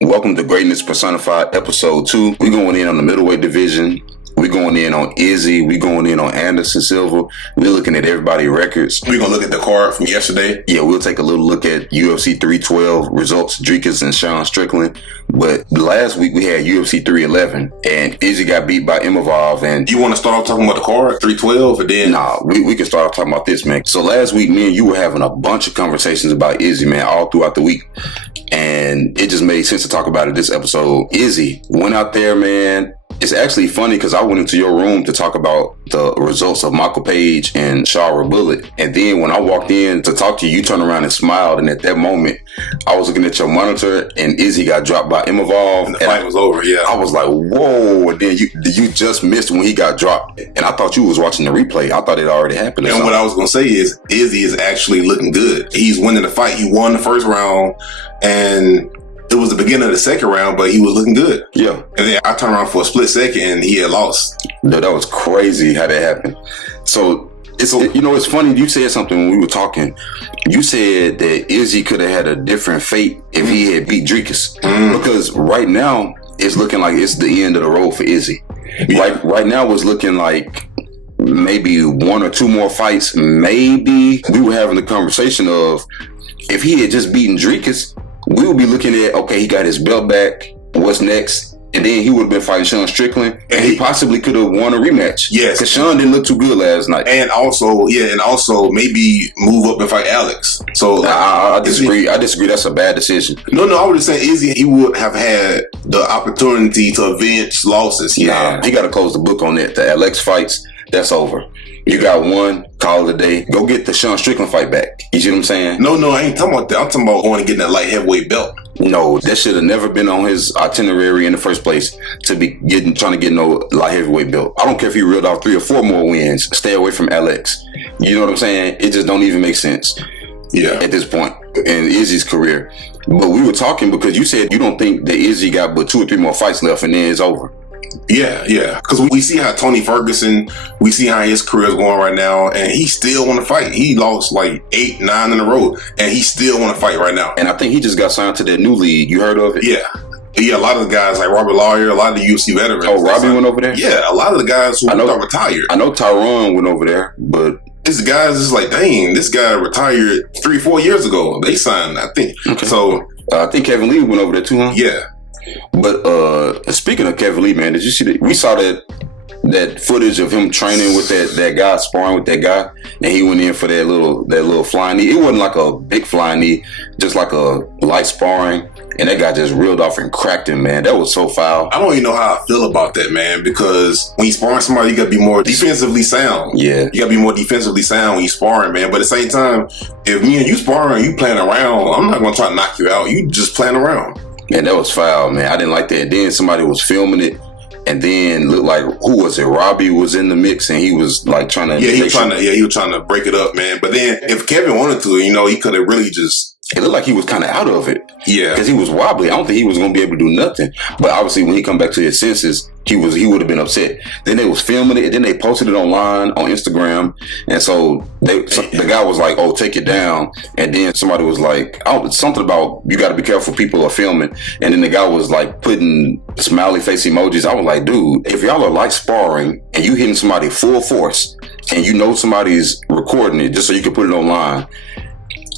Welcome to Greatness Personified, episode 2. We're going in on the middleweight division. We're going in on Izzy. We're going in on Anderson Silva. We're looking at everybody's records. We're going to look at the card from yesterday. Yeah, we'll take a little look at UFC 312 results, Driscus and Strickland. But last week we had UFC 311, and Izzy got beat by Imavov. And you want to start off talking about the card, 312, and then... Nah, we can start off talking about this, man. So last week, me and you were having a bunch of conversations about Izzy, man, all throughout the week. And it just made sense to talk about it this episode. Izzy went out there, man. It's actually funny because I went into your room to talk about the results of Michael Page and Shara Bullet. And then when I walked in to talk to you, you turned around and smiled. And at that moment, I was looking at your monitor and Izzy got dropped by Imavov. And the fight was over, yeah. I was like, whoa. And then you just missed when he got dropped. And I thought you was watching the replay. I thought it already happened. And what I was going to say is Izzy is actually looking good. He's winning the fight. He won the first round. And it was the beginning of the second round, but he was looking good. Yeah. And then I turned around for a split second and he had lost. No, that was crazy how that happened. So, it's funny. You said something when we were talking. You said that Izzy could have had a different fate if he had beat Driscus. Because right now, it's looking like it's the end of the road for Izzy. Yeah. Right now, it's looking like maybe one or two more fights. Maybe we were having the conversation of if he had just beaten Driscus, we would be looking at, okay, he got his belt back. What's next? And then he would have been fighting Sean Strickland, and he possibly could have won a rematch. Yes, because Sean didn't look too good last night. And also maybe move up and fight Alex. So I disagree. I disagree. That's a bad decision. No, I was just saying Izzy, he would have had the opportunity to avenge losses. He got to close the book on that. The Alex fights, that's over. You got one, call it a day. Go get the Sean Strickland fight back. You see what I'm saying? No, I ain't talking about that. I'm talking about going and getting that light heavyweight belt. No, that should have never been on his itinerary in the first place to be trying to get no light heavyweight belt. I don't care if he reeled off 3 or 4 more wins. Stay away from Alex. You know what I'm saying? It just don't even make sense. Yeah. At this point in Izzy's career. But we were talking because you said you don't think that Izzy got but 2 or 3 more fights left and then it's over. Yeah. Because we see how Tony Ferguson, we see how his career is going right now, and he still want to fight. He lost like 8, 9 in a row, and he still want to fight right now. And I think he just got signed to that new league. You heard of it? Yeah, a lot of the guys like Robert Lawyer, a lot of the UFC veterans. Oh, Robbie went over there? Yeah, a lot of the guys who got retired. I know Tyrone went over there, but... This guy's just like, dang, this guy retired 3-4 years ago. They signed, I think. Okay. So... I think Kevin Lee went over there too, huh? Yeah. But speaking of Kevin Lee, man, did you see that? We saw that footage of him training with that guy, sparring with that guy, and he went in for that little flying knee. It wasn't like a big flying knee, just like a light sparring, and that guy just reeled off and cracked him, man. That was so foul. I don't even know how I feel about that, man, because when you sparring somebody, you gotta be more defensively sound. Yeah. You gotta be more defensively sound when you sparring, man. But at the same time, if me and you sparring, you playing around, I'm not gonna try to knock you out. You just playing around. Man, that was foul, man. I didn't like that. And then somebody was filming it, and then looked like, who was it? Robbie was in the mix, and he was like trying to... he was trying to break it up, man. But then if Kevin wanted to, he could have really just... It looked like he was kind of out of it. Yeah. Because he was wobbly. I don't think he was going to be able to do nothing. But obviously, when he come back to his senses, he would have been upset. Then they was filming it, and then they posted it online on Instagram. And so the guy was like, oh, take it down. And then somebody was like, something about you got to be careful, people are filming. And then the guy was like putting smiley face emojis. I was like, dude, if y'all are like sparring and you hitting somebody full force and you know somebody's recording it just so you can put it online,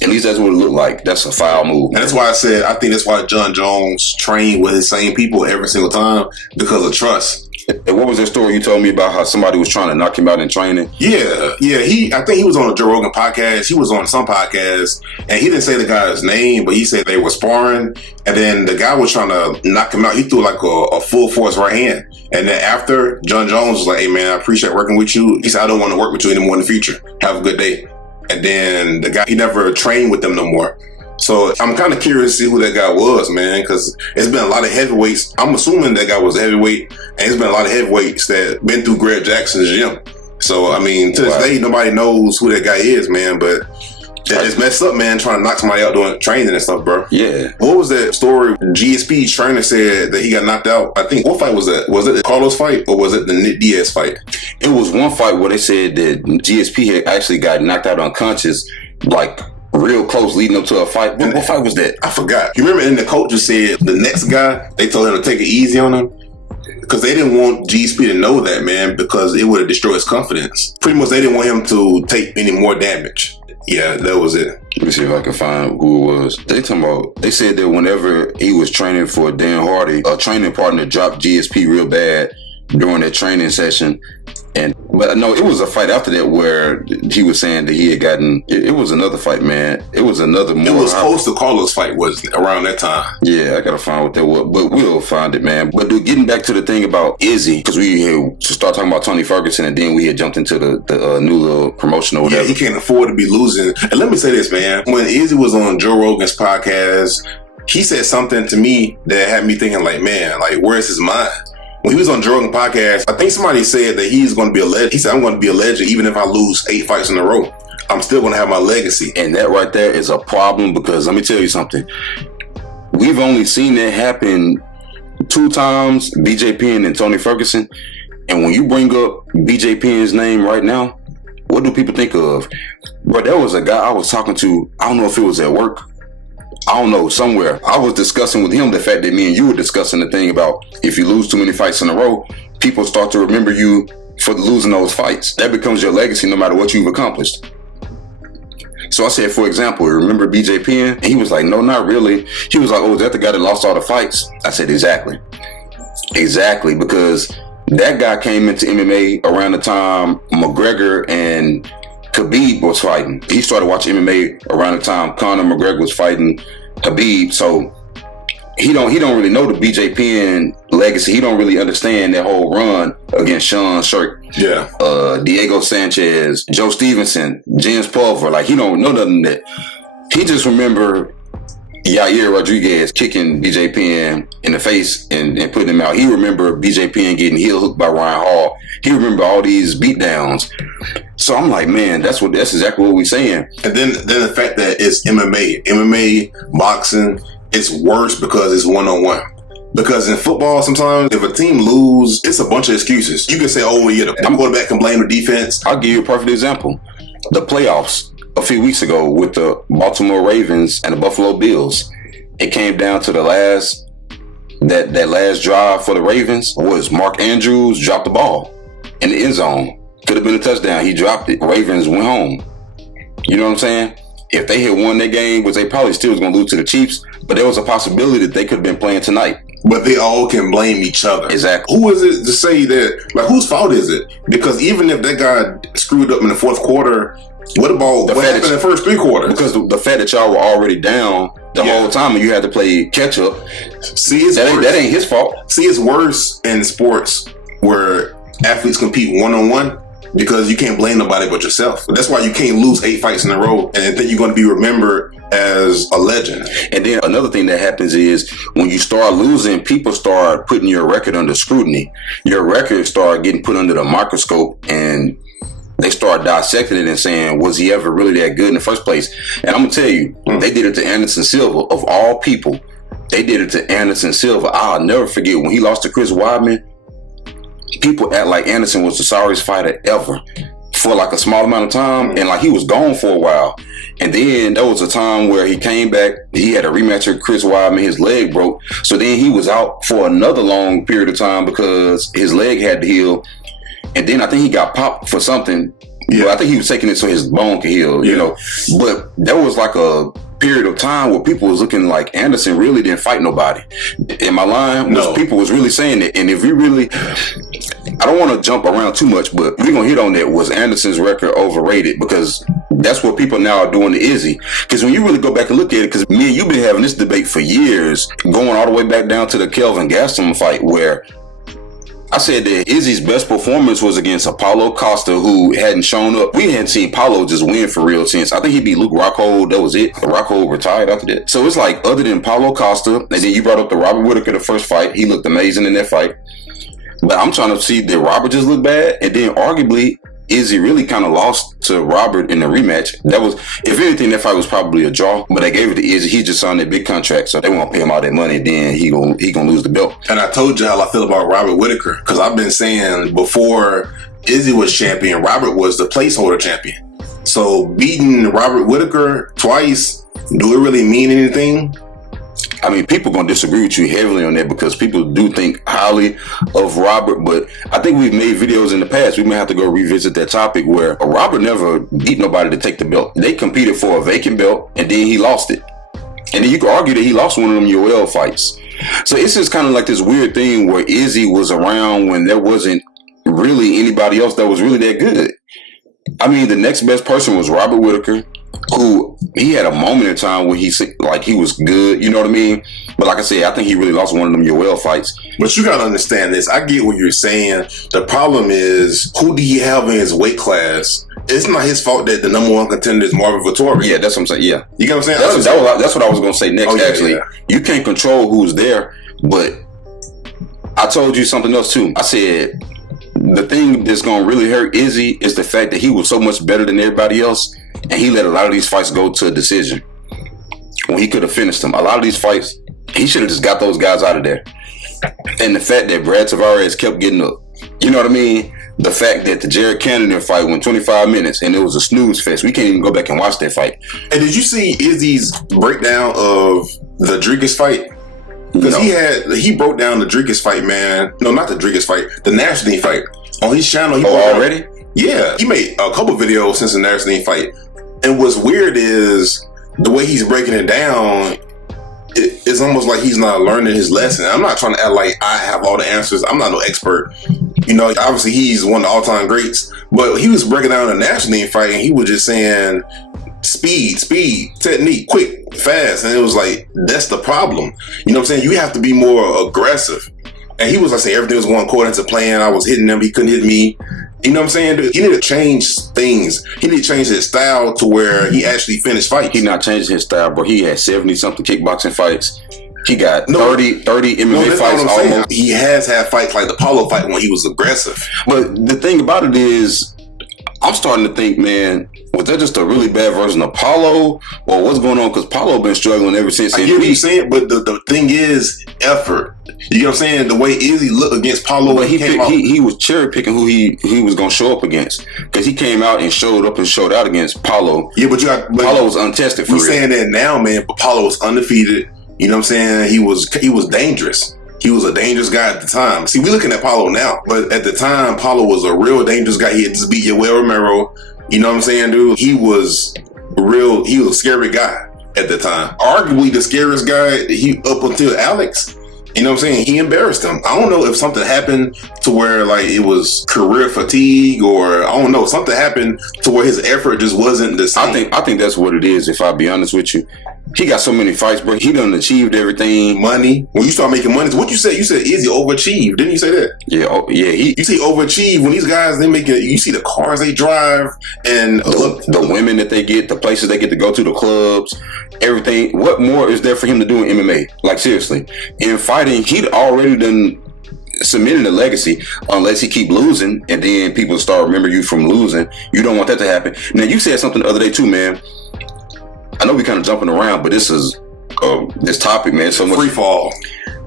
at least that's what it looked like. That's a foul move. And that's why I think that's why John Jones trained with his same people every single time, because of trust. And what was that story you told me about how somebody was trying to knock him out in training? Yeah. I think he was on a Joe Rogan podcast. He was on some podcast, and he didn't say the guy's name, but he said they were sparring, and then the guy was trying to knock him out. He threw like a full force right hand. And then after, John Jones was like, hey man, I appreciate working with you. He said, I don't want to work with you anymore in the future. Have a good day. And then the guy, he never trained with them no more. So I'm kind of curious to see who that guy was, man, because it's been a lot of heavyweights. I'm assuming that guy was a heavyweight, and it's been a lot of heavyweights that been through Greg Jackson's gym. So, I mean, to this day, nobody knows who that guy is, man, but it's messed up, man, trying to knock somebody out doing training and stuff, bro. Yeah. What was that story? GSP's trainer said that he got knocked out. I think, what fight was that? Was it the Carlos fight or was it the Nick Diaz fight? It was one fight where they said that GSP had actually got knocked out unconscious like real close leading up to a fight. What fight was that? I forgot. You remember? And the coach just said the next guy, they told him to take it easy on him. Because they didn't want GSP to know that, man, because it would have destroyed his confidence. Pretty much, they didn't want him to take any more damage. Yeah, that was it. Let me see if I can find who it was. They said that whenever he was training for Dan Hardy, a training partner dropped GSP real bad during that training session. But no, it was a fight after that where he was saying that he had gotten. It was another fight, man. It was another more. It was close to Carlos' fight was around that time. Yeah, I gotta find what that was, but we'll find it, man. But dude, getting back to the thing about Izzy, because we had to start talking about Tony Ferguson, and then we had jumped into the new little promotion or whatever. Yeah, he can't afford to be losing. And let me say this, man. When Izzy was on Joe Rogan's podcast, he said something to me that had me thinking, like, man, like, where's his mind? When he was on Joe Rogan podcast, I think somebody said that he's going to be a legend. He said, I'm going to be a legend even if I lose 8 fights in a row. I'm still going to have my legacy. And that right there is a problem because let me tell you something. We've only seen that happen 2 times, BJ Penn and Tony Ferguson. And when you bring up BJ Penn's name right now, what do people think of? Bro, there was a guy I was talking to, I don't know if it was at work. I don't know, somewhere. I was discussing with him the fact that me and you were discussing the thing about if you lose too many fights in a row, people start to remember you for losing those fights. That becomes your legacy no matter what you've accomplished. So I said, for example, remember BJ Penn? And he was like, no, not really. He was like, oh, is that the guy that lost all the fights? I said, exactly. Exactly, because that guy came into MMA around the time McGregor and Khabib was fighting. He started watching MMA around the time Conor McGregor was fighting Khabib. So he don't really know the BJ Penn legacy. He don't really understand that whole run against Sean Shirk, Diego Sanchez, Joe Stevenson, James Pulver. Like, he don't know nothing that. He just remember Yair Rodriguez kicking BJ Penn in the face and putting him out. He remember BJ Penn getting heel hooked by Ryan Hall. He remember all these beatdowns. So I'm like, man, that's exactly what we're saying. And then the fact that it's MMA boxing, it's worse because it's one-on-one. Because in football, sometimes if a team lose, it's a bunch of excuses. You can say, oh, yeah, the quarterback can blame the defense. I'll give you a perfect example. The playoffs a few weeks ago with the Baltimore Ravens and the Buffalo Bills. It came down to the last drive for the Ravens was Mark Andrews dropped the ball in the end zone. Could have been a touchdown. He dropped it. Ravens went home. You know what I'm saying? If they had won that game, which they probably still was going to lose to the Chiefs, but there was a possibility that they could have been playing tonight. But they all can blame each other. Exactly. Who is it to say that, like, whose fault is it? Because even if that guy screwed up in the fourth quarter, what happened in the first 3 quarters? Because the fact that y'all were already down the whole time and you had to play catch up. See, that ain't his fault. See, it's worse in sports where athletes compete one-on-one because you can't blame nobody but yourself. That's why you can't lose 8 fights in a row and think you're going to be remembered as a legend. And then another thing that happens is when you start losing, people start putting your record under scrutiny. Your record start getting put under the microscope and they start dissecting it and saying, was he ever really that good in the first place? And I'm going to tell you, they did it to Anderson Silva, of all people. They did it to Anderson Silva. I'll never forget when he lost to Chris Weidman. People act like Anderson was the sorriest fighter ever for like a small amount of time. And like he was gone for a while. And then there was a time where he came back. He had a rematch with Chris Weidman. His leg broke. So then he was out for another long period of time because his leg had to heal. And then I think he got popped for something. Yeah, but I think he was taking it so his bone could heal, you know. But there was like a period of time where people was looking like Anderson really didn't fight nobody. Am I lying? No. People was really saying that. And if we really, I don't want to jump around too much, but we're going to hit on that. Was Anderson's record overrated? Because that's what people now are doing to Izzy. Because when you really go back and look at it, because me and you've been having this debate for years, going all the way back down to the Kelvin Gastelum fight where I said that Izzy's best performance was against Paulo Costa, who hadn't shown up. We hadn't seen Paulo just win for real since. I think he beat Luke Rockhold. That was it. Rockhold retired after that. So it's like, other than Paulo Costa, and then you brought up the Robert Whittaker, the first fight. He looked amazing in that fight. But I'm trying to see, did Robert just look bad? And then arguably, Izzy really kind of lost to Robert in the rematch. That was, if anything, that fight was probably a draw. But they gave it to Izzy. He just signed that big contract, so they won't pay him all that money. Then he gonna lose the belt. And I told you how I feel about Robert Whittaker because I've been saying before Izzy was champion, Robert was the placeholder champion. So beating Robert Whittaker twice, do it really mean anything? I mean, people gonna disagree with you heavily on that because people do think highly of Robert, but I think we've made videos in the past. We may have to go revisit that topic where Robert never beat nobody to take the belt. They competed for a vacant belt and then he lost it. And then you could argue that he lost one of them Yoel fights. So it's just kind of like this weird thing where Izzy was around when there wasn't really anybody else that was really that good. I mean, the next best person was Robert Whittaker, who he had a moment in time where he was good, you know what I mean? But like I said, I think he really lost one of them Yoel fights. But you gotta understand this. I get what you're saying. The problem is, who do he have in his weight class? It's not his fault that the number one contender is Marvin Vettori. Yeah, that's what I'm saying. Yeah, you get what I'm saying. That's what I was gonna say next. Actually, you can't control who's there, but I told you something else too. I said the thing that's gonna really hurt Izzy is the fact that he was so much better than everybody else, and he let a lot of these fights go to a decision when he could have finished them. A lot of these fights, he should have just got those guys out of there. And the fact that Brad Tavares kept getting up, you know what I mean? The fact that the Jared Cannonier fight went 25 minutes and it was a snooze fest. We can't even go back and watch that fight. And did you see Izzy's breakdown of the Driscus fight? Because he broke down the Driscus fight, man. No, not the Driscus fight. The Nashdeen fight. On his channel. Already? Yeah. He made a couple videos since the Nashdeen fight. And what's weird is the way he's breaking it down, it's almost like he's not learning his lesson. I'm not trying to act like I have all the answers. I'm not no expert. You know, obviously he's one of the all-time greats. But he was breaking down the Nashdeen fight and he was just saying speed, technique, quick, fast. And it was like, that's the problem. You know what I'm saying? You have to be more aggressive. And he was like saying everything was going according to plan. I was hitting him. He couldn't hit me. You know what I'm saying? He need to change things. He need to change his style to where he actually finished fights. He not changing his style, bro. He had 70-something kickboxing fights. He got 30 MMA fights almost. He has had fights like the Paulo fight when he was aggressive. But the thing about it is, I'm starting to think, man, was that just a really bad version of Paulo? Or what's going on? Because Paulo been struggling ever since. I get what you're saying, but the thing is effort. You know what I'm saying? The way Izzy looked against Paulo, but he was cherry picking who he was going to show up against, because he came out and showed up and showed out against Paulo. Yeah, but Paulo was untested for real. You're saying that now, man, but Paulo was undefeated. You know what I'm saying? He was dangerous. He was a dangerous guy at the time. See, we're looking at Paulo now, but at the time, Paulo was a real dangerous guy. He had just beat Yoel Romero. You know what I'm saying, dude? He was a scary guy at the time. Arguably the scariest guy up until Alex. You know what I'm saying? He embarrassed him. I don't know if something happened to where like it was career fatigue, or I don't know, something happened to where his effort just wasn't the same. I think that's what it is, if I'll be honest with you. He got so many fights, bro. He done achieved everything. Money. When you start making money, what you said? You said Izzy overachieved. Didn't you say that? Yeah. You say overachieve when these guys, they make it. You see the cars they drive and the women that they get, the places they get to go to, the clubs, everything. What more is there for him to do in MMA? Like, seriously. In fighting, he'd already done cemented a legacy, unless he keep losing and then people start remembering you from losing. You don't want that to happen. Now, you said something the other day too, man. I know we kind of jumping around, but this is this topic, man. So much free fall.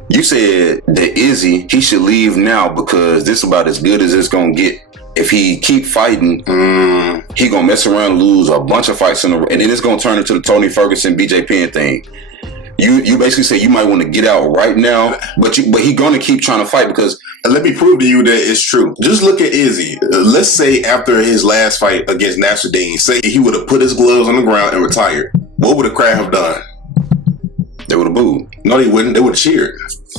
You said that Izzy, he should leave now because this is about as good as it's gonna get. If he keep fighting, he gonna mess around and lose a bunch of fights in a row, and then it's gonna turn into the Tony Ferguson, BJ Penn thing. You basically say you might want to get out right now, but he gonna keep trying to fight because. Let me prove to you that it's true. Just look at Izzy. Let's say after his last fight against Nashdeen, say he would have put his gloves on the ground and retired. What would the crowd have done? They would have booed. No, they wouldn't. They would have cheered.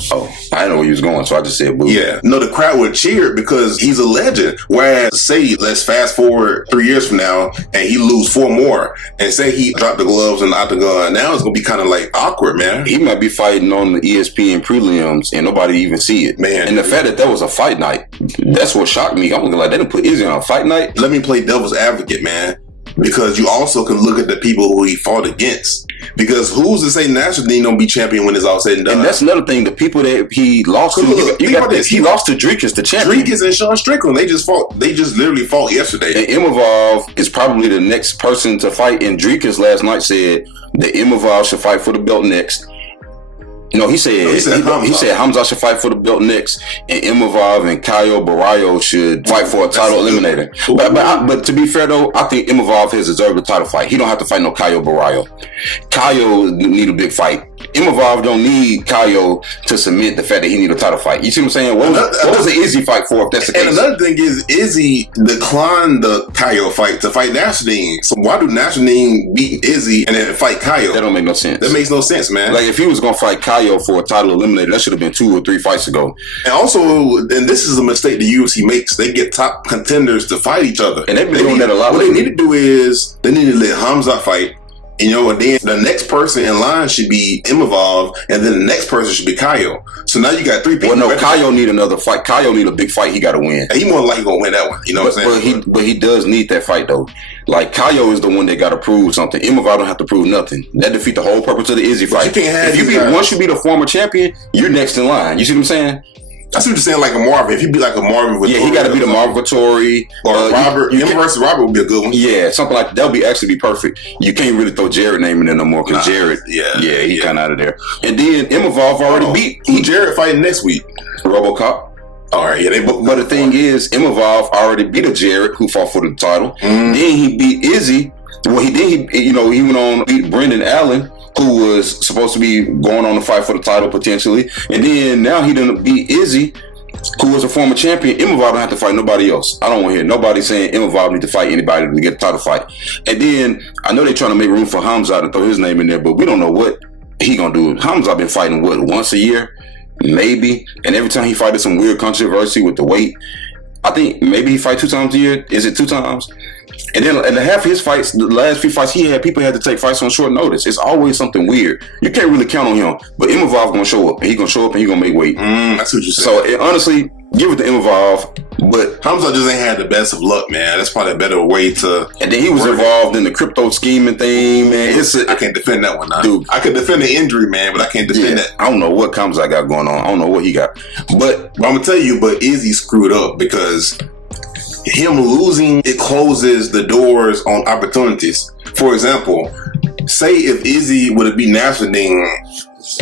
Oh, I didn't know where he was going, so I just said boo. Yeah. No, the crowd would cheer because he's a legend. Whereas, say, let's fast forward 3 years from now and he lose 4 more, and say he dropped the gloves in the octagon. Now it's going to be kind of like awkward, man. He might be fighting on the ESPN prelims and nobody even see it. Man. And the fact that was a fight night, that's what shocked me. I'm like, they didn't put Izzy on a fight night? Let me play devil's advocate, man. Because you also can look at the people who he fought against. Because who's to say Nashdeen don't be champion when it's all said and done? And that's another thing. The people that he lost to, you got this. He lost to Driscus, the champion. Driscus and Sean Strickland. They just literally fought yesterday. And Imavov is probably the next person to fight. And Driscus last night said that Imavov should fight for the belt next. No, he said Hamza should fight for the belt next, and Imavov and Caio Baralho should fight for a title eliminator. But to be fair though, I think Imavov has deserved a title fight. He don't have to fight no Caio Baralho. Caio need a big fight. Imavov don't need Caio to submit the fact that he need a title fight. You see what I'm saying? What was the Izzy fight for if that's the case? And another thing is Izzy declined the Caio fight to fight Nasruddin. So why do Nasruddin beat Izzy and then fight Caio? That don't make no sense. That makes no sense, man. Like if he was gonna fight Caio for a title eliminator, that should have been 2 or 3 fights ago. And also, and this is a mistake the UFC makes, they get top contenders to fight each other. And they've been doing that a lot. What they need to do is they need to let Hamza fight. And then the next person in line should be Imavov, and then the next person should be Caio. So now you got 3 people. Well, no, Caio need another fight. Caio need a big fight. He got to win. And he more likely gonna win that one. You know what I'm saying? But he does need that fight though. Like Caio is the one that got to prove something. Imavov don't have to prove nothing. That defeat the whole purpose of the Izzy fight. Once you beat a former champion, you're next in line. You see what I'm saying? I see what you're saying, like a Marvin. If you be like a Marvin Vittori. Yeah, he got to be the Marvin Vittori. Or Robert. Him versus Robert would be a good one. Yeah, something like that. That would be actually be perfect. You can't really throw Jared name in there no more because Jared, he kind of out of there. And then Imavov already beat. Who Jared fighting next week? RoboCop. All right, yeah, they both. But the thing is, Imavov already beat a Jared who fought for the title. Then he beat Izzy. Well, he went on to beat Brendan Allen, who was supposed to be going on to fight for the title potentially. And then now he done beat Izzy, who was a former champion. Imavov don't have to fight nobody else. I don't want to hear nobody saying Imavov need to fight anybody to get the title fight. And then I know they're trying to make room for Hamza to throw his name in there, but we don't know what he gonna do. Hamza been fighting once a year, maybe, and every time he fights some weird controversy with the weight. I think maybe he fight 2 times a year. Is it 2 times? And then in half his fights, the last few fights he had, people had to take fights on short notice. It's always something weird. You can't really count on him. But Imavov gonna show up, and he gonna show up, and he gonna make weight. That's what you said. So honestly, give it to Imavov. But Hamza just ain't had the best of luck, man. That's probably a better way to. And then he was involved in the crypto scheming thing, man. I can't defend that one, now. Dude. I could defend the injury, man, but I can't defend that. I don't know what comes I got going on. I don't know what he got. But I'm gonna tell you, but Izzy screwed up because him losing, it closes the doors on opportunities. For example, say if Izzy would have beat Nasruddin,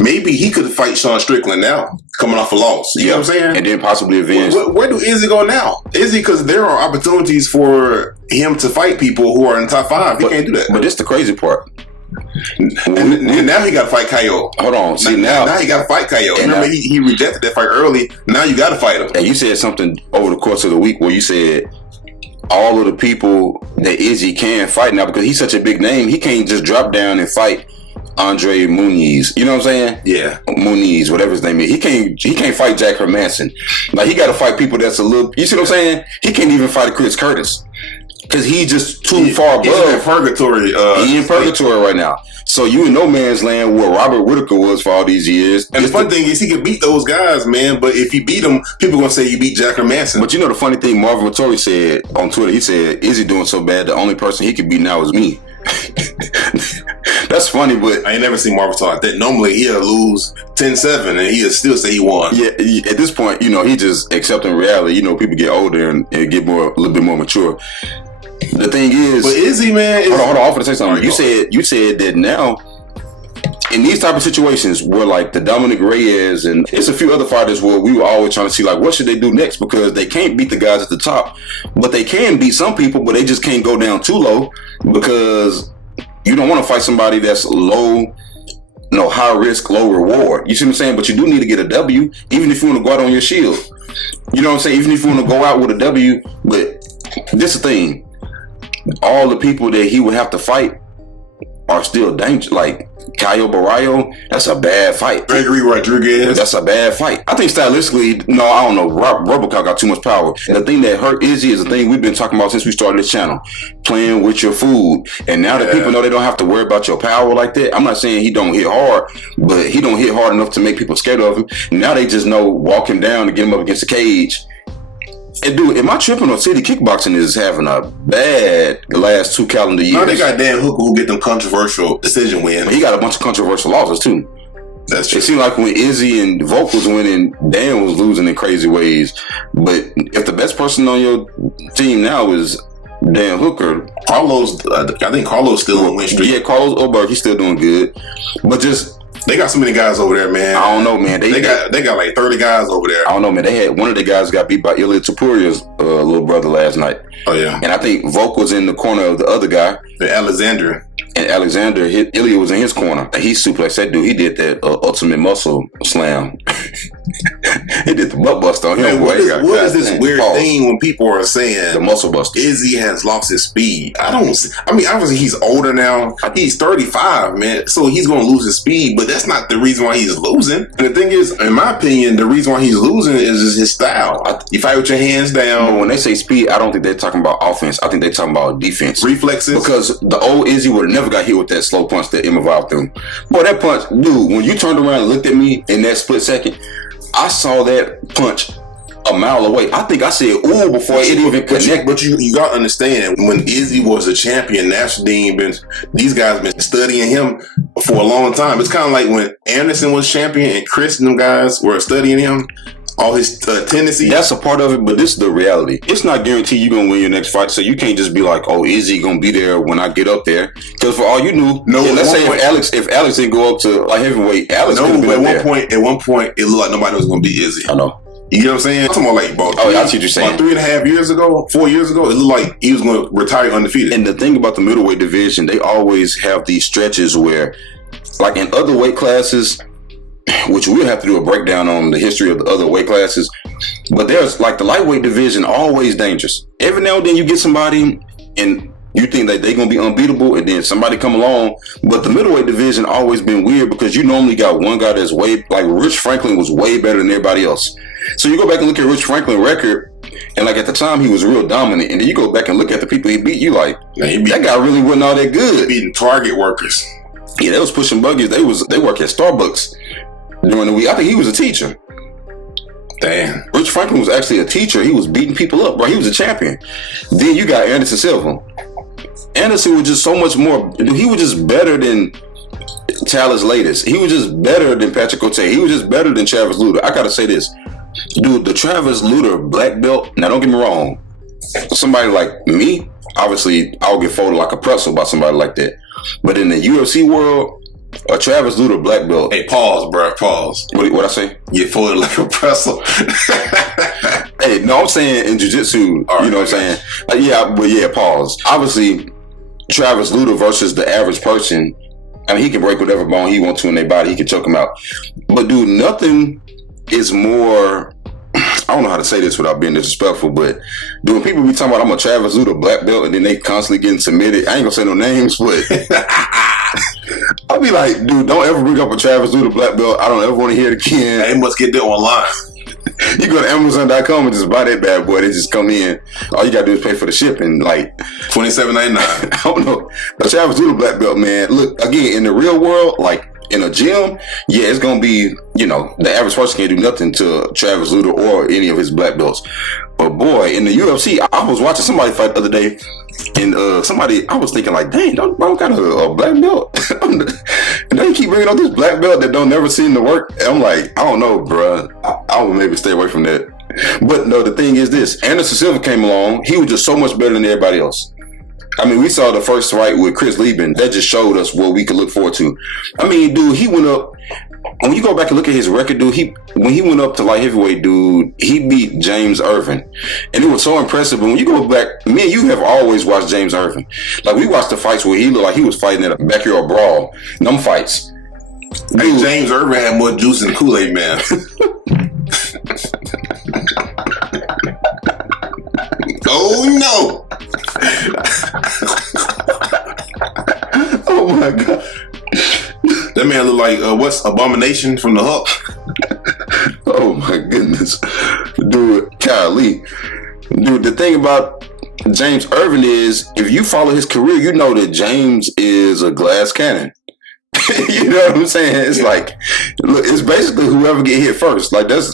maybe he could fight Sean Strickland now, coming off a loss. You know what I'm saying? And then possibly avenge. Where do Izzy go now? Izzy, because there are opportunities for him to fight people who are in the top 5. He can't do that. But this the crazy part. And now he got to fight Caio. Hold on. See, now he got to fight Caio. Remember, he rejected that fight early. Now you got to fight him. And you said something over the course of the week where you said all of the people that Izzy can fight now, because he's such a big name, he can't just drop down and fight Andre Muniz. You know what I'm saying? Yeah. Muniz, whatever his name is. He can't fight Jack Hermanson. Like, he got to fight people that's a little. You see what I'm saying? He can't even fight Chris Curtis. Because he's just too far above. He's in purgatory. He's in purgatory right now. So you in no man's land where Robert Whitaker was for all these years. And the funny thing is, he can beat those guys, man. But if he beat them, people gonna say you beat Jack Hermanson. But you know the funny thing, Marvin Vittori said on Twitter, he said, "Izzy doing so bad, the only person he can beat now is me." That's funny, but I ain't never seen Marvin talk like that. Normally he'll lose 10-7 and he'll still say he won. Yeah, at this point, he just accepting reality. People get older and get a little bit more mature. The thing is, but Izzy, man, hold on, I'm gonna say something. You said that now in these type of situations where like the Dominic Reyes and it's a few other fighters where we were always trying to see like what should they do next, because they can't beat the guys at the top, but they can beat some people, but they just can't go down too low, because you don't want to fight somebody that's low, high risk, low reward. You see what I'm saying? But you do need to get a W, even if you want to go out on your shield. You know what I'm saying? Even if you want to go out with a W, but this is the thing. All the people that he would have to fight are still dangerous. Like Caio Baralho, that's a bad fight. Gregory Rodriguez, that's a bad fight. I think stylistically, I don't know. RoboCop got too much power. And the thing that hurt Izzy is the thing we've been talking about since we started this channel: playing with your food. And now that people know they don't have to worry about your power like that, I'm not saying he don't hit hard, but he don't hit hard enough to make people scared of him. Now they just know walk him down to get him up against the cage. And dude, am I tripping, or City Kickboxing is having a bad last 2 calendar years? No, they got Dan Hooker who get them controversial decision wins. But he got a bunch of controversial losses too. That's true. It seemed like when Izzy and Volk was winning, Dan was losing in crazy ways. But if the best person on your team now is Dan Hooker, Carlos, I think Carlos still on win streak. Yeah, Carlos Oberg, he's still doing good. But just They got so many guys over there, man. I don't know, man. They got like 30 guys over there. I don't know, man. They had one of the guys got beat by Ilya Tapuria's little brother last night. Oh yeah. And I think Volk was in the corner of the other guy. The Alexander. And Alexander, Ilya was in his corner. He suplexed that dude. He did that ultimate muscle slam. He did the butt buster on him. Man, what is this weird thing when people are saying the muscle buster? Izzy has lost his speed. I mean, obviously he's older now. He's 35, man. So he's going to lose his speed, but that's not the reason why he's losing. And the thing is, in my opinion, the reason why he's losing is just his style. You fight with your hands down. But when they say speed, I don't think they're talking about offense. I think they're talking about defense. Reflexes. Because the old Izzy would have never got hit with that slow punch that evolved through. Boy, that punch, dude, when you turned around and looked at me in that split second, I saw that punch a mile away. I think I said ooh before it even connected. But you got to understand, when Izzy was a champion, these guys been studying him for a long time. It's kind of like when Anderson was champion and Chris and them guys were studying him. All his tendencies. That's a part of it, but this is the reality. It's not guaranteed you're going to win your next fight, so you can't just be like, oh, Izzy going to be there when I get up there. Because for all you knew, let's say if Alex didn't go up to like heavyweight, Alex could have been at one point, it looked like nobody was going to beat Izzy. I know. You know what I'm saying? I'm talking about like, bro. I see what you're saying. 3.5 years ago, 4 years ago, it looked like he was going to retire undefeated. And the thing about the middleweight division, they always have these stretches where, like in other weight classes, which we'll have to do a breakdown on the history of the other weight classes. But there's like the lightweight division, always dangerous. Every now and then you get somebody and you think that they're going to be unbeatable and then somebody come along. But the middleweight division always been weird because you normally got one guy that's like Rich Franklin was way better than everybody else. So you go back and look at Rich Franklin's record and like at the time he was real dominant. And then you go back and look at the people he beat, you like, that guy really wasn't all that good. Beating target workers. Yeah, they was pushing buggies. They work at Starbucks. During the week, I think he was a teacher. Damn. Rich Franklin was actually a teacher. He was beating people up, bro. He was a champion. Then you got Anderson Silva. Anderson was just so much more. He was just better than Talis Latis. He was just better than Patrick Cote. He was just better than Travis Lutter. I gotta say this, dude. The Travis Lutter black belt. Now, don't get me wrong. Somebody like me, obviously, I'll get folded like a pretzel by somebody like that. But in the UFC world, a Travis Lutter black belt. Hey, pause, bro. Pause. What I say? You folded like a pretzel. Hey, no, I'm saying in jiu-jitsu, right, you know what I'm saying? Pause. Obviously, Travis Lutter versus the average person, I mean, he can break whatever bone he wants to in their body. He can choke them out. But, dude, nothing is more... I don't know how to say this without being disrespectful, but dude, when people be talking about I'm a Travis Lutter black belt and then they constantly getting submitted, I ain't gonna say no names, but I'll be like, dude, don't ever bring up a Travis Lutter black belt. I don't ever want to hear it again. They must get that online. You go to Amazon.com and just buy that bad boy. They just come in. All you gotta do is pay for the shipping, like $27.99. I don't know. A Travis Lutter black belt, man. Look, again, in the real world, like in a gym, yeah, it's gonna be, you know, the average person can't do nothing to Travis Lutter or any of his black belts. But boy, in the UFC, I was watching somebody fight the other day, and I was thinking like, dang, bro got a black belt, and they keep bringing up this black belt that don't never seem to work. And I'm like, I don't know, bro. I would maybe stay away from that. But no, the thing is this: Anderson Silva came along. He was just so much better than everybody else. I mean, we saw the first fight with Chris Lieben. That just showed us what we could look forward to. I mean, dude, he went up. When you go back and look at his record, dude, when he went up to light heavyweight, dude, he beat James Irvin. And it was so impressive. But when you go back, me and you have always watched James Irvin. Like, we watched the fights where he looked like he was fighting at a backyard brawl. Them fights. Dude, hey, James Irvin had more juice than Kool-Aid Man. Oh, no. Oh, my God. That man look like, what's Abomination from the Hulk? Oh, my goodness. Dude, golly. Dude, the thing about James Irvin is, if you follow his career, you know that James is a glass cannon. You know what I'm saying? It's like, look, it's basically whoever get hit first. Like, that's...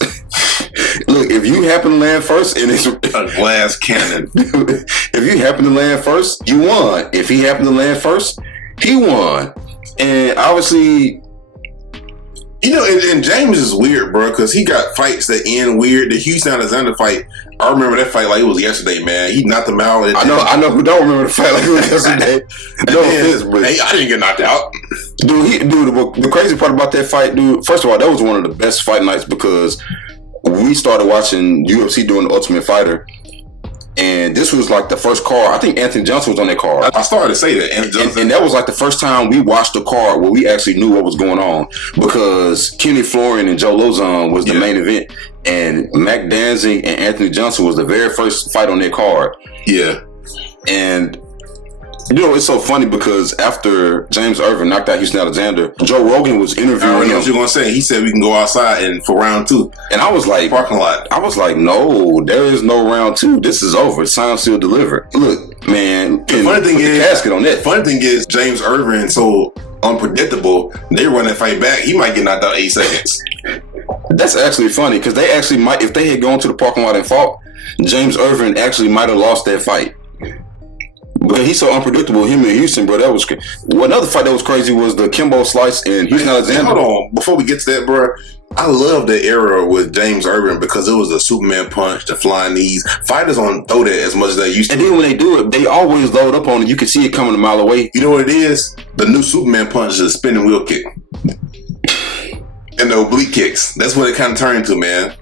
Look, if you happen to land first, and it's a glass cannon. If you happen to land first, you won. If he happened to land first, he won. And obviously, You know, and James is weird, bro, because he got fights that end weird. The Houston Alexander fight, I remember that fight like it was yesterday, man. He knocked him out. I know who don't remember the fight like it was yesterday. No offense, but hey, I didn't get knocked out. Dude, the crazy part about that fight, dude, first of all, that was one of the best fight nights because we started watching UFC during the Ultimate Fighter. And this was like the first card. I think Anthony Johnson was on that card. I started to say that. And that was like the first time we watched the card where we actually knew what was going on because Kenny Florian and Joe Lozon was the main event. And Mac Danzig and Anthony Johnson was the very first fight on that card. Yeah. And you know, it's so funny because after James Irvin knocked out Houston Alexander, Joe Rogan was interviewing him. What you're going to say. He said we can go outside and for round 2. And I was like, parking lot. I was like, no, there is no round 2. This is over. Sign still delivered. Look, man, the funny thing is, casket on that. Funny thing is, James Irvin so unpredictable. They run that fight back. He might get knocked out 8 seconds. That's actually funny because they actually might, if they had gone to the parking lot and fought, James Irvin actually might have lost that fight. Because he's so unpredictable, him in Houston, bro. That was crazy. Well, another fight that was crazy was the Kimbo Slice and Houston Alexander. Hold on, before we get to that, bro. I love the era with James Irvin because it was the Superman punch, the flying knees. Fighters don't throw that as much as they used to. And then when they do it, they always load up on it. You can see it coming a mile away. You know what it is? The new Superman punch is a spinning wheel kick. And the oblique kicks. That's what it kind of turned into, man.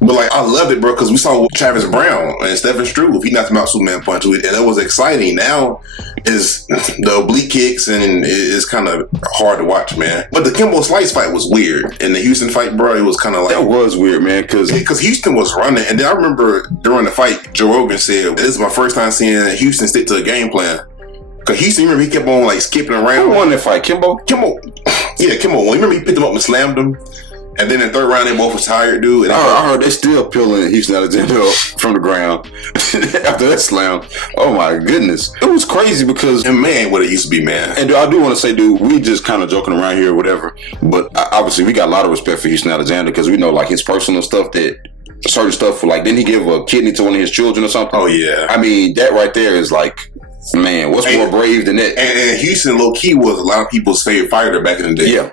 But like, I loved it, bro, because we saw Travis Brown and Stephen Struve. He knocked him out Superman punch, and that was exciting. Now is the oblique kicks, and it's kind of hard to watch, man. But the Kimbo Slice fight was weird, and the Houston fight, bro, it was kind of like that was weird, man, because Houston was running, and then I remember during the fight, Joe Rogan said, "This is my first time seeing Houston stick to a game plan." Because Houston, remember, he kept on like skipping around. Who won that fight? Kimbo? Yeah, Kimbo won. Remember, he picked him up and slammed him. And then in the third round, they both was tired, dude. And I heard they still peeling Houston Alexander from the ground after that slam. Oh my goodness, it was crazy because man, what it used to be, man. And I do want to say, dude, we just kind of joking around here or whatever, but obviously we got a lot of respect for Houston Alexander because we know like his personal stuff that certain stuff like didn't he give a kidney to one of his children or something? Oh yeah. I mean that right there is like. Man, what's more brave than that? And Houston, low key, was a lot of people's favorite fighter back in the day. Yeah,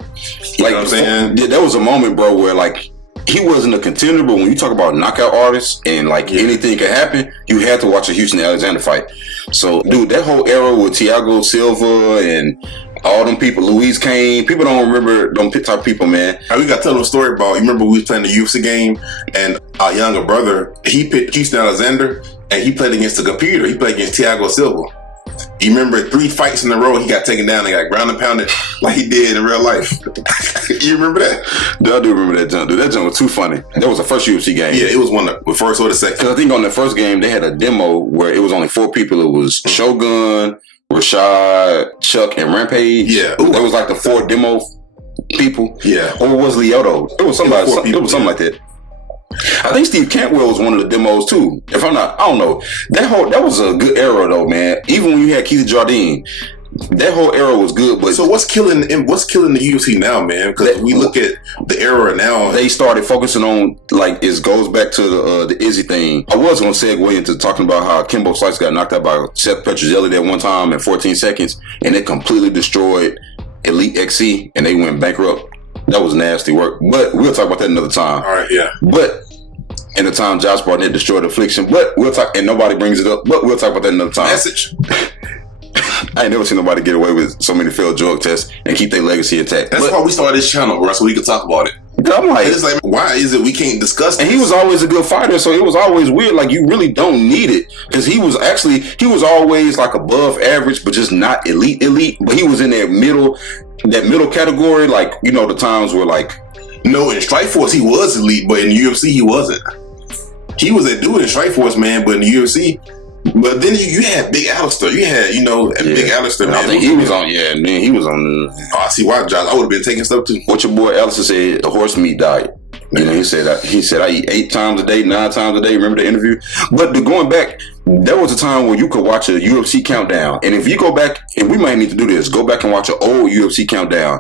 you know what I'm saying? There was a moment, bro, where like he wasn't a contender, but when you talk about knockout artists and like anything could happen, you had to watch a Houston Alexander fight. So, dude, that whole era with Thiago Silva and all them people, Louise Kane, people don't remember them type of people, man. We got to tell them a story about, you remember we was playing the UFC game and our younger brother, he picked Houston Alexander and he played against the computer. He played against Thiago Silva. You remember 3 fights in a row, he got taken down and got ground and pounded like he did in real life. You remember that? I do remember that jump, dude. That jump was too funny. That was the first UFC game. Yeah, it was one of the first or the second. Because I think on the first game, they had a demo where it was only 4 people. It was Shogun, Rashad, Chuck, and Rampage. Yeah. That was like the 4 demo people. Yeah. Or was Lyoto? It was somebody. It was something like that. I think Steve Cantwell was one of the demos too. If I'm not, I don't know. That was a good era though, man. Even when you had Keith Jardine, that whole era was good. But so what's killing the UFC now, man? Because we look at the era now. They started focusing on like it goes back to the Izzy thing. I was going to segue into talking about how Kimbo Slice got knocked out by Seth Petrozelli that one time in 14 seconds, and it completely destroyed Elite XC, and they went bankrupt. That was nasty work, but we'll talk about that another time. All right, yeah. But in the time Josh Barnett destroyed Affliction, but we'll talk, and nobody brings it up, but we'll talk about that another time. Message. I ain't never seen nobody get away with so many failed drug tests and keep their legacy intact. That's why we started this channel, bro, so we could talk about it. I'm like, it's like, why is it we can't discuss this? And he was always a good fighter, so it was always weird. Like, you really don't need it. Because he was always like above average, but just not elite. But he was in that middle category, like, you know, the times where like... No, in Strikeforce, he was elite, but in the UFC, he wasn't. He was that dude in Strikeforce, man, but in the UFC... But then you had Big Alistair. You had, Big Alistair, man. I think he was on, man, he was on... Oh, I see why, Josh. I would have been taking stuff, too. What your boy Alistair said, the horse meat diet. You know, he said I eat 8 times a day, 9 times a day. Remember the interview? But going back, there was a time where you could watch a UFC countdown. And if you go back, and we might need to do this, go back and watch an old UFC countdown.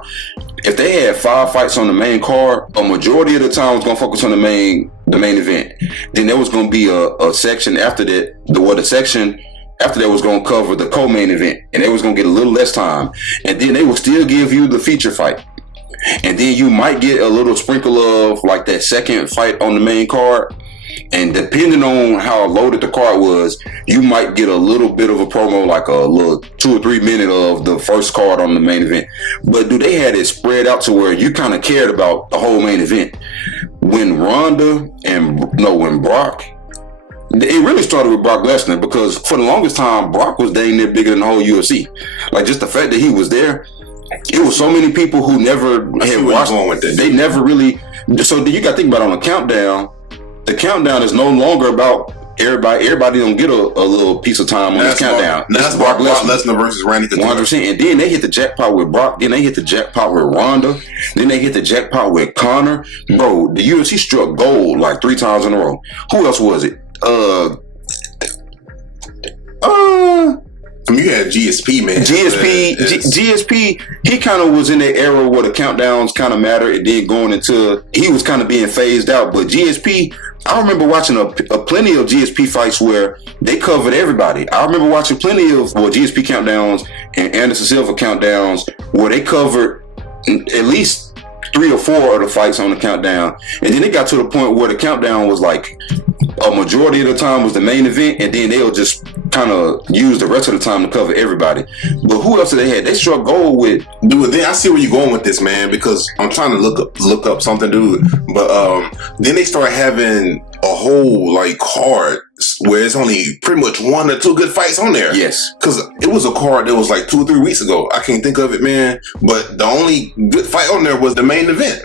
If they had 5 fights on the main card, a majority of the time was going to focus on the main event. Then there was going to be a section after that, the section after that was going to cover the co-main event. And they was going to get a little less time. And then they would still give you the feature fight. And then you might get a little sprinkle of like that second fight on the main card. And depending on how loaded the card was, you might get a little bit of a promo, like a little 2 or 3 minute of the first card on the main event. But they had it spread out to where you kind of cared about the whole main event. When Brock, it really started with Brock Lesnar, because for the longest time, Brock was dang near bigger than the whole UFC. Like, just the fact that he was there, it was so many people who never had watched it. They never really. So you got to think about it on the countdown. The countdown is no longer about everybody. Everybody don't get a little piece of time on this countdown. That's Brock Lesnar versus Randy Couture. 100%. And then they hit the jackpot with Brock. Then they hit the jackpot with Ronda. Then they hit the jackpot with Conor. Bro, the UFC struck gold like 3 times in a row. Who else was it? I mean, you had GSP, man. GSP, he kind of was in that era where the countdowns kind of mattered, and then going into, he was kind of being phased out. But GSP, I remember watching a plenty of GSP fights where they covered everybody. I remember watching plenty of GSP countdowns and Anderson Silva countdowns where they covered at least 3 or 4 of the fights on the countdown. And then it got to the point where the countdown was like a majority of the time was the main event, and then they'll just kind of use the rest of the time to cover everybody. But who else did they have? They struck gold with. Dude, then I see where you're going with this, man, because I'm trying to look up something, dude. But then they start having a whole like card where it's only pretty much 1 or 2 good fights on there. Yes, because it was a card that was like 2 or 3 weeks ago. I can't think of it, man. But the only good fight on there was the main event.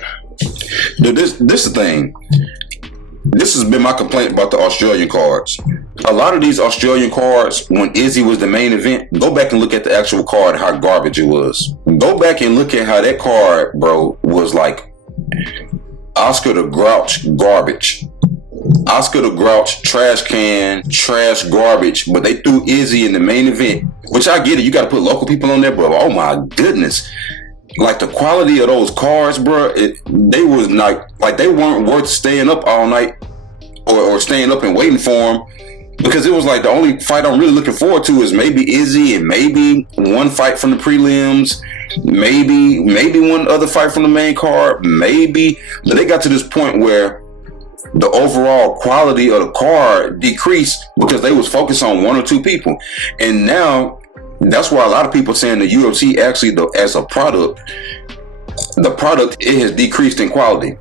Dude, this is the thing. This has been my complaint about the Australian cards. A lot of these Australian cards, when Izzy was the main event, go back and look at the actual card, how garbage it was. Go back and look at how that card, bro, was like Oscar the Grouch garbage. Oscar the Grouch, trash can, trash garbage, but they threw Izzy in the main event, which I get it. You got to put local people on there, but oh my goodness. Like the quality of those cards, bro, they was not like they weren't worth staying up all night or staying up and waiting for them, because it was like the only fight I'm really looking forward to is maybe Izzy and maybe one fight from the prelims, maybe one other fight from the main card, maybe. But they got to this point where the overall quality of the card decreased because they was focused on 1 or 2 people, and now. That's why a lot of people saying the UFC actually, as a product, the product, it has decreased in quality.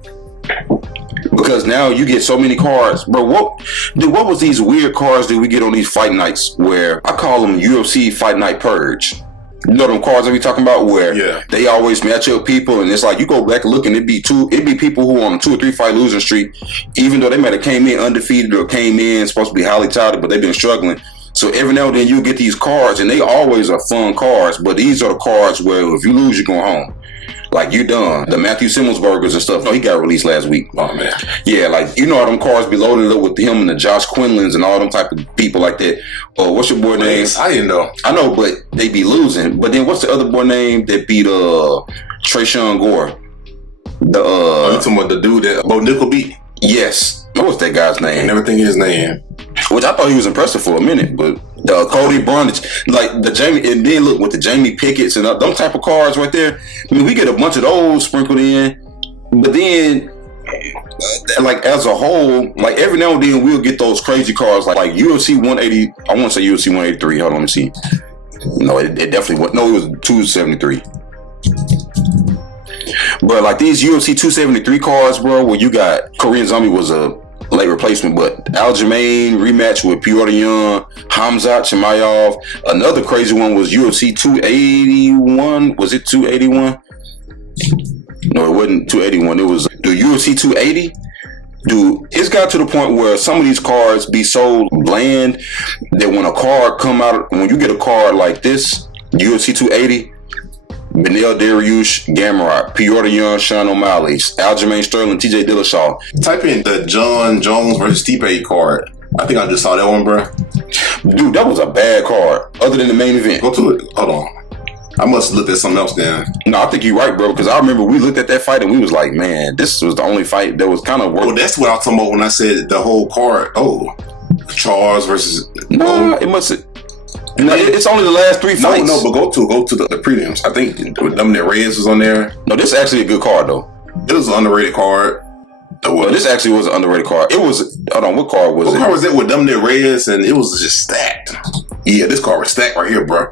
Because now you get so many cards. Bro, what was these weird cards that we get on these fight nights where I call them UFC Fight Night Purge? You know them cards that we talking about where they always match up people, and it's like you go back and look and it'd be people who on a 2 or 3 fight losing streak, even though they might have came in undefeated or came in supposed to be highly touted, but they've been struggling. So every now and then you get these cards, and they always are fun cards, but these are the cards where if you lose, you're going home. Like, you're done. The Matthew Simmons burgers and stuff. No, he got released last week. Oh, man. Yeah, like, you know how them cards be loaded up with him and the Josh Quinlans and all them type of people like that. What's your boy name? I didn't know. I know, but they be losing. But then what's the other boy name that beat Trayshawn Gore? You talking about the dude that Bo Nickel beat? Yes. What was that guy's name? I never think his name. Which I thought he was impressive for a minute, but Cody Brundage, like the Jamie, and then look with the Jamie Pickett's and them type of cards right there. I mean, we get a bunch of those sprinkled in, but then, like as a whole, like every now and then we'll get those crazy cards like UFC 180. I want to say UFC 183. Hold on, let me see. No, it definitely wasn't. No, it was 273. But like these UFC 273 cards, bro, where you got Korean Zombie was a late replacement, but Aljamain rematch with Piotr Jan, Hamzat Chimaev. Another crazy one was UFC 281. Was it 281? No, it wasn't 281. It was the UFC 280. Dude, it's got to the point where some of these cards be so bland that when a card come out, when you get a card like this, UFC 280, Benel Dariush, Gamrot, Piotr Jan, Sean O'Malley, Aljamain Sterling, TJ Dillashaw. Type in the John Jones versus Stipe card. I think I just saw that one, bro. Dude, that was a bad card. Other than the main event. Go to it. Hold on. I must have looked at something else then. No, I think you're right, bro, because I remember we looked at that fight and we was like, man, this was the only fight that was kind of worth. Well, that's what I was talking about when I said the whole card. Oh, Charles versus. No, it must have. No, it's only the last 3 fights. No, but go to the prelims. I think Dominic Reyes was on there. No, this is actually a good card though. It was an underrated card. Well, this actually was an underrated card. It was. Hold on, what card was it? What card was it with Dominic Reyes? And it was just stacked. Yeah, this card was stacked right here, bro.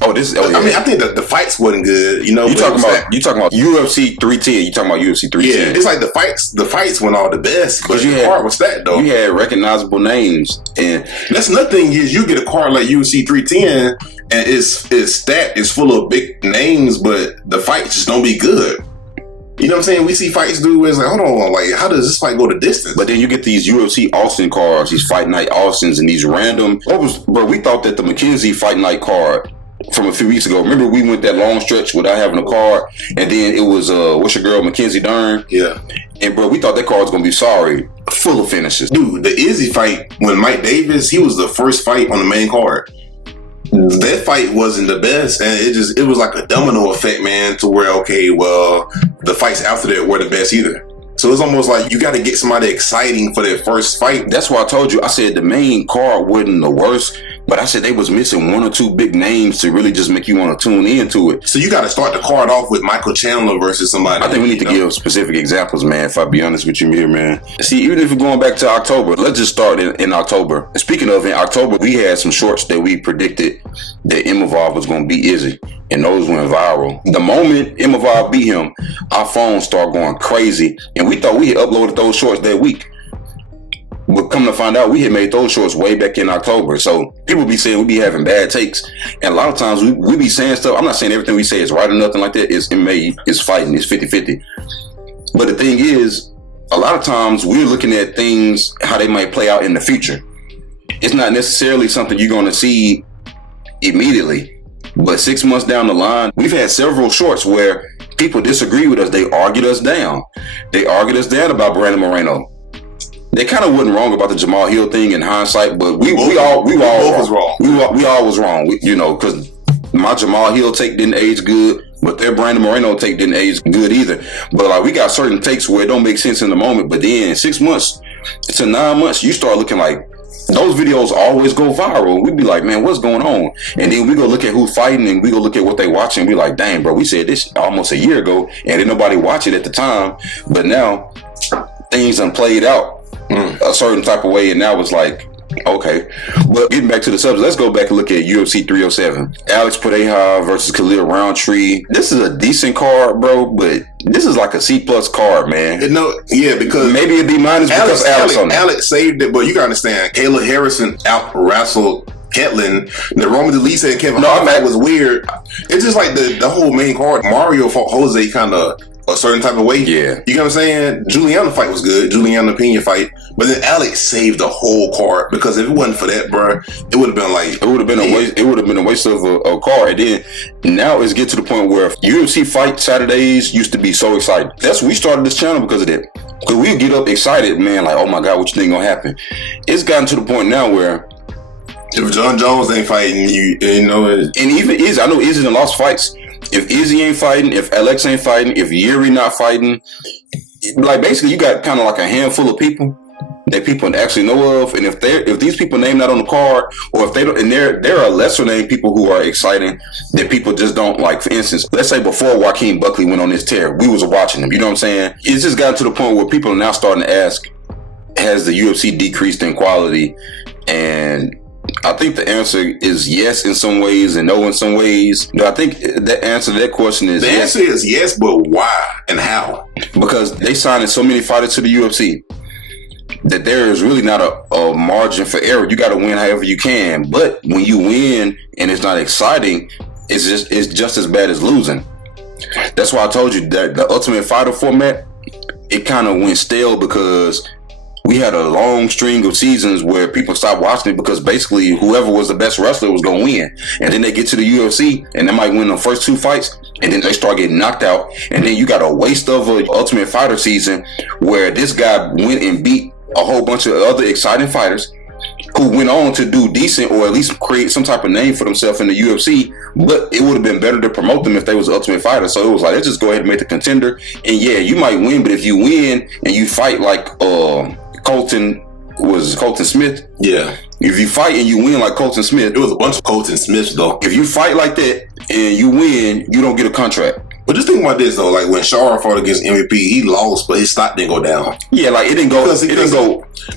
Oh, this. Oh, yeah. I mean, I think the fights wasn't good. You know, you talking about UFC 310? You talking about UFC 310? Yeah, it's like the fights went all the best, but the card was stacked though. You had recognizable names, and that's another thing is you get a card like UFC 310, and it's stacked, it's full of big names, but the fights just don't be good. You know what I'm saying? We see fights do where it's like, hold on, like, how does this fight go the distance? But then you get these UFC Austin cards, these Fight Night Austins, and these random. Bro, we thought that the McKenzie Fight Night card from a few weeks ago. Remember, we went that long stretch without having a card, and then it was what's your girl, Mackenzie Dern? Yeah. And bro, we thought that card was gonna be full of finishes. Dude, the Izzy fight when Mike Davis, he was the first fight on the main card. That fight wasn't the best, and it was like a domino effect, man, to where, okay, well, the fights after that were the best either. So it's almost like you got to get somebody exciting for that first fight. That's why I told you, I said the main card wasn't the worst, but I said they was missing 1 or 2 big names to really just make you want to tune into it. So you got to start the card off with Michael Chandler versus somebody. I think we need to give specific examples, man, if I be honest with you here, man. See, even if we're going back to October, let's just start in October. Speaking of, in October, we had some shorts that we predicted that Imavov was going to beat Izzy, and those went viral. The moment Imavov beat him, our phones start going crazy, and we thought we had uploaded those shorts that week. But come to find out, we had made those shorts way back in October. So people be saying we be having bad takes. And a lot of times we be saying stuff. I'm not saying everything we say is right or nothing like that. It's MMA, it's fighting, it's 50-50. But the thing is, a lot of times we're looking at things, how they might play out in the future. It's not necessarily something you're going to see immediately. But 6 months down the line, we've had several shorts where people disagree with us. They argued us down. They argued us down about Brandon Moreno. They kind of wasn't wrong about the Jamal Hill thing in hindsight, but we all was wrong. We all was wrong, because my Jamal Hill take didn't age good, but their Brandon Moreno take didn't age good either. But like we got certain takes where it don't make sense in the moment, but then 6 months to 9 months, you start looking like those videos always go viral. We'd be like, man, what's going on? And then we go look at who's fighting, and we go look at what they watching. We like, dang, bro, we said this almost a year ago, and didn't nobody watch it at the time. But now things done played out a certain type of way, and now it's like, okay. But getting back to the subject, let's go back and look at UFC 307. Alex Pereira versus Khalil Roundtree. This is a decent card, bro, but this is like a C+ card, man. Because maybe it'd be minus because Alex on it. Alex saved it, but you gotta understand, Kayla Harrison out wrestled Ketlin. The Roman Delise and Kevin Hart was weird. It's just like the whole main card. Mario fought Jose kind of a certain type of way. Yeah. You know what I'm saying? Juliana fight was good. Juliana Pena fight. But then Alex saved the whole card, because if it wasn't for that, bro, it would have been like... It would have been a waste. It would have been a waste of a card. And then now it's get to the point where UFC fight Saturdays used to be so exciting. We started this channel because of that. Because we get up excited, man, like, oh my God, what you think gonna happen? It's gotten to the point now where if John Jones ain't fighting, you know it. And even Izzy, I know Izzy done lost fights. If Izzy ain't fighting, if Alex ain't fighting, if Yuri not fighting, like basically you got kind of like a handful of people that people actually know of, and if these people name not on the card, or if they don't, and there are lesser named people who are exciting that people just don't like. For instance, let's say before Joaquin Buckley went on this tear, we was watching him. You know what I'm saying? It's just gotten to the point where people are now starting to ask, has the UFC decreased in quality? And I think the answer is yes in some ways and no in some ways. No, I think the answer to that question is yes. The answer is yes, but why and how? Because they signed so many fighters to the UFC that there is really not a margin for error. You got to win however you can. But when you win and it's not exciting, it's just as bad as losing. That's why I told you that the Ultimate Fighter format, it kind of went stale because we had a long string of seasons where people stopped watching it because basically whoever was the best wrestler was going to win. And then they get to the UFC and they might win the first 2 fights and then they start getting knocked out. And then you got a waste of an Ultimate Fighter season where this guy went and beat a whole bunch of other exciting fighters who went on to do decent or at least create some type of name for themselves in the UFC. But it would have been better to promote them if they was an Ultimate Fighter. So it was like, let's just go ahead and make the contender. And yeah, you might win, but if you win and you fight like Colton was Colton Smith. Yeah. If you fight and you win like Colton Smith, It was a bunch of Colton Smiths though. if you fight like that and you win, you don't get a contract. But just think about this though, like when Shara fought against MVP, he lost, but his stock didn't go down. Yeah, like it didn't go.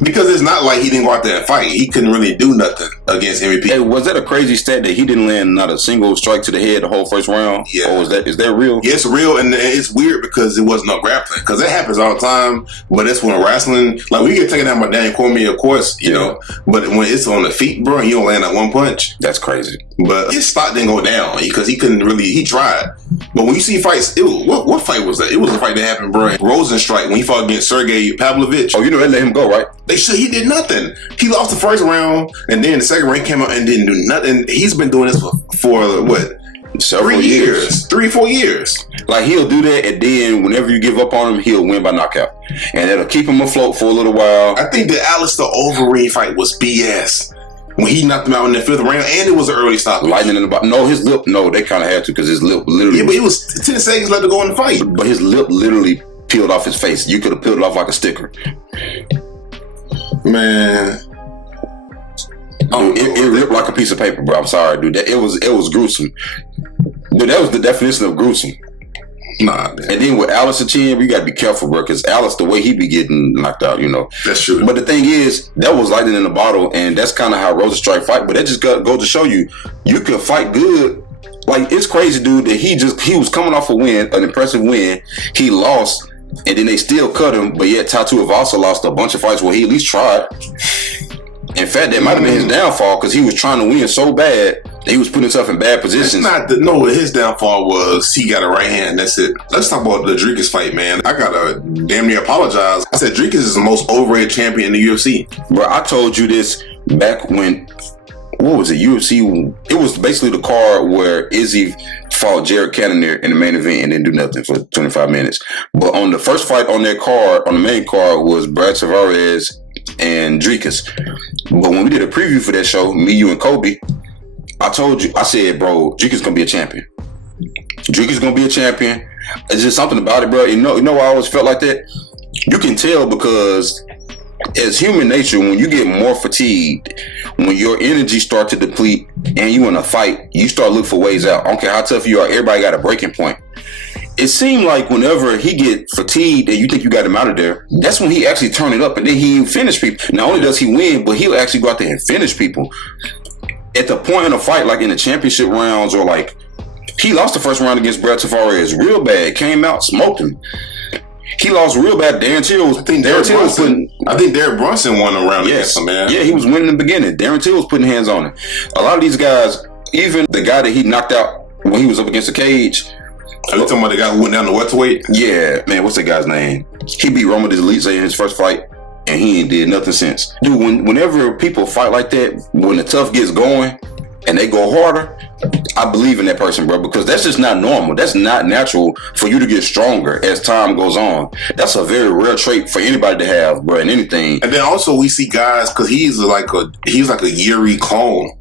Because it's not like he didn't go out there and fight. He couldn't really do nothing against MVP. Hey, was that a crazy stat that he didn't land not a single strike to the head the whole first round? Yeah. Or is that real? Yeah, it's real, and it's weird because it wasn't no grappling. Because that happens all the time, but that's when wrestling, like we get taken out by Daniel Cormier, of course, you know. But when it's on the feet, bro, and you don't land that one punch. That's crazy. But his stock didn't go down because he couldn't really. He tried, but when you see fights, what fight was that? It was a fight that happened, bro. Rosenstrike when he fought against Sergey Pavlovich. Oh, you know they let him go, right? They said he did nothing. He lost the first round, and then the second round came out and didn't do nothing. He's been doing this for what? Several 3 years. 3-4 years. Like he'll do that, and then whenever you give up on him, he'll win by knockout, and it'll keep him afloat for a little while. I think the Alistair Overeem fight was BS. When he knocked him out in the 5th round, and it was an early stoppage. Lightning in the bottom. No, his lip. No, they kind of had to because his lip literally. Yeah, but it was 10 seconds left to go in the fight. But his lip literally peeled off his face. You could have peeled it off like a sticker. Man, Dude, it ripped like a piece of paper, bro. I'm sorry, dude. It was gruesome. Dude, that was the definition of gruesome. Nah, man. And then with Alistair Chin, you gotta be careful, bro, because Alice, the way he be getting knocked out, you know. That's true. But the thing is, that was lightning in the bottle, and that's kind of how Rosenstrike fight. But that just goes to show you could fight good. Like, it's crazy, dude, that he was coming off a win, an impressive win. He lost, and then they still cut him. But yet, Tatu have also lost a bunch of fights where he at least tried. In fact, that might have been his downfall because he was trying to win so bad that he was putting himself in bad positions. His downfall was he got a right hand. That's it. Let's talk about the Driscus fight, man. I gotta damn near apologize. I said Driscus is the most overrated champion in the UFC. Bro, I told you this back when, what was it, UFC? It was basically the card where Izzy fought Jared Cannonier in the main event and didn't do nothing for 25 minutes. But on the first fight on that card, on the main card, was Brad Tavares and Driscus. But when we did a preview for that show, me, you, and Kobe, I told you, I said, bro, Driscus gonna be a champion. Driscus gonna be a champion. It's just something about it, bro. You know why I always felt like that? You can tell because as human nature, when you get more fatigued, when your energy starts to deplete and you in a fight, you start looking for ways out. I don't care how tough you are, everybody got a breaking point. It seemed like whenever he get fatigued and you think you got him out of there, that's when he actually turn it up and then he finish people. Not only does he win, but he'll actually go out there and finish people. At the point in a fight, like in the championship rounds, or like he lost the first round against Brad Tavares real bad, came out, smoked him. He lost real bad. Darren Till was Derek Brunson won a round against him, man. Yeah, he was winning in the beginning. Darren Till was putting hands on him. A lot of these guys, even the guy that he knocked out when he was up against the cage. Are you talking about the guy who went down to welterweight? Yeah, man, what's that guy's name? He beat Roma Delizze in his first fight, and he ain't did nothing since. Dude, whenever people fight like that, when the tough gets going and they go harder, I believe in that person, bro, because that's just not normal. That's not natural for you to get stronger as time goes on. That's a very rare trait for anybody to have, bro, in anything. And then also we see guys, because he's like a Yuri clone.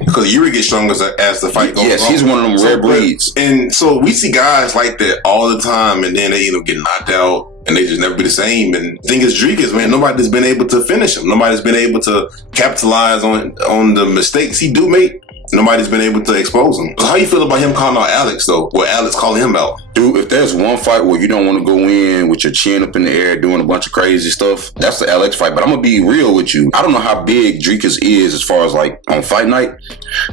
Because Yuri gets stronger as the fight goes on. Yes, he's one of them rare breeds. And so we see guys like that all the time, and then they end up getting knocked out, and they just never be the same. And the thing is, Driscus, man, nobody's been able to finish him. Nobody's been able to capitalize on the mistakes he do make. Nobody's been able to expose him. So how you feel about him calling out Alex, though? Or Alex calling him out? Dude, if there's one fight where you don't want to go in with your chin up in the air doing a bunch of crazy stuff, that's the Alex fight. But I'm going to be real with you. I don't know how big Driscus is as far as like on fight night.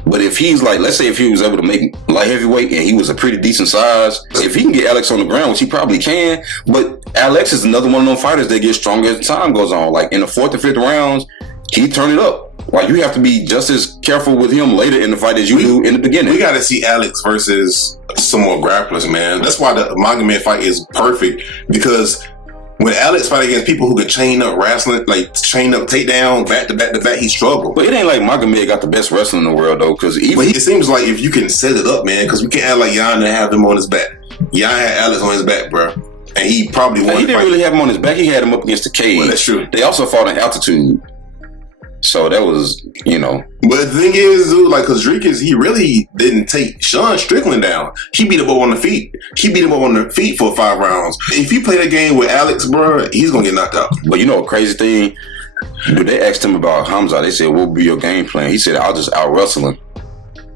But if he's like, let's say if he was able to make light heavyweight and he was a pretty decent size, if he can get Alex on the ground, which he probably can, but Alex is another one of those fighters that gets stronger as time goes on. Like in the 4th and 5th rounds, he turn it up. Like, you have to be just as careful with him later in the fight as you do in the beginning. We got to see Alex versus some more grapplers, man. That's why the Magomed fight is perfect, because when Alex fight against people who can chain up wrestling, like chain up takedown, back to back to back, he struggled. But it ain't like Magomed got the best wrestling in the world, though, because it seems like if you can set it up, man, because we can't have like Jan and have him on his back. Jan had Alex on his back, bro. And he probably won. He didn't really have him on his back. He had him up against the cage. Well, that's true. They also fought in altitude. So that was, you know. But the thing is, dude, like, because Driscus, he really didn't take Sean Strickland down. He beat him up on the feet. He beat him up on the feet for 5 rounds. If you play that game with Alex, bro, he's going to get knocked out. But you know a crazy thing? But they asked him about Hamza. They said, "What will be your game plan?" He said, "I'll just out wrestle him."